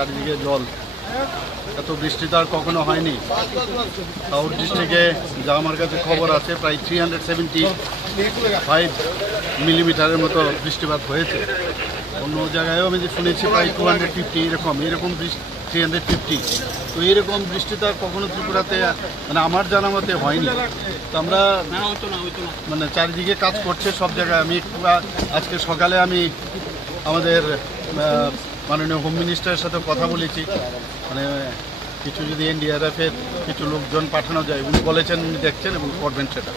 চারিদিকে জল। এত বৃষ্টি তো আর কখনো হয়নি। সাউথ ডিস্ট্রিক্টে যা আমার কাছে খবর আছে প্রায় 375 মিলিমিটারের মতো বৃষ্টিপাত হয়েছে। অন্য জায়গায়ও আমি যে শুনেছি প্রায় 250 এরকম 350। তো এরকম বৃষ্টি তো আর কখনো ত্রিপুরাতে মানে আমার জানা মতে হয়নি। তো আমরা মানে চারিদিকে কাজ করছে সব জায়গায়। আমি একটু আজকে সকালে আমি আমাদের মাননীয় হোম মিনিস্টারের সাথে কথা বলেছি, মানে কিছু যদি এনডিআরএফের কিছু লোকজন পাঠানো যায়, উনি বলেছেন উনি দেখছেন এবং করবেন সেটা,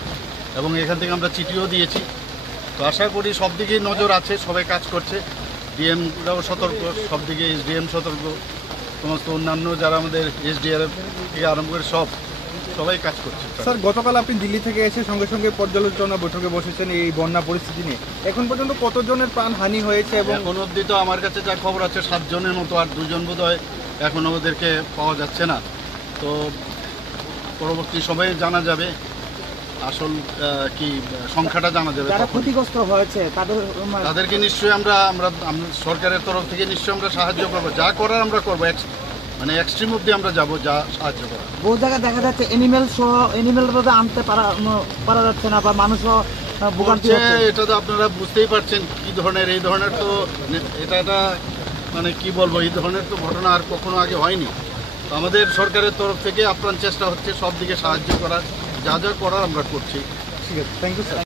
এবং এখান থেকে আমরা চিঠিও দিয়েছি। তো আশা করি সব দিকেই নজর আছে, সবাই কাজ করছে। ডিএমরাও সতর্ক, সব দিকে এসডিএম সতর্ক, সমস্ত অন্যান্য যারা আমাদের এসডিআরএফ থেকে আরম্ভ করে সবাই কাজ করছে। স্যার, গতকাল আপনি দিল্লি থেকে এসে সঙ্গে সঙ্গে পর্যালোচনা বৈঠকে বসেছেন এই বন্যা পরিস্থিতি নিয়ে। এখন পর্যন্ত কতজনের প্রাণহানি হয়েছে? এবং এখন অবধি তো আমার কাছে যা খবর আছে 7 জনের মতো, আর 2 জন বোধহয় এখনও ওদেরকে পাওয়া যাচ্ছে না। তো পরবর্তী সময়ে জানা যাবে, আসল কি সংখ্যাটা জানা যাবে। যারা ক্ষতিগ্রস্ত হয়েছে তাদেরকে নিশ্চয়ই আমরা সরকারের তরফ থেকে নিশ্চয়ই আমরা সাহায্য করবো, যা করার আমরা করবো। মানে এক্সট্রিম অব্দি আমরা যাবো, যা সাহায্য করা। বহু জায়গায় দেখা যাচ্ছে এনিমেল আনতে পারা যাচ্ছে না, বা মানুষও ভোগান্তি হচ্ছে। এটা তো আপনারা বুঝতেই পারছেন কি ধরনের, এই ধরনের তো এটা মানে কি বলবো, এই ধরনের তো ঘটনা আর কখনো আগে হয়নি। তো আমাদের সরকারের তরফ থেকে আপ্রাণ চেষ্টা হচ্ছে সব দিকে সাহায্য করার, যা যা করার আমরা করছি। ঠিক আছে, থ্যাংক ইউ স্যার।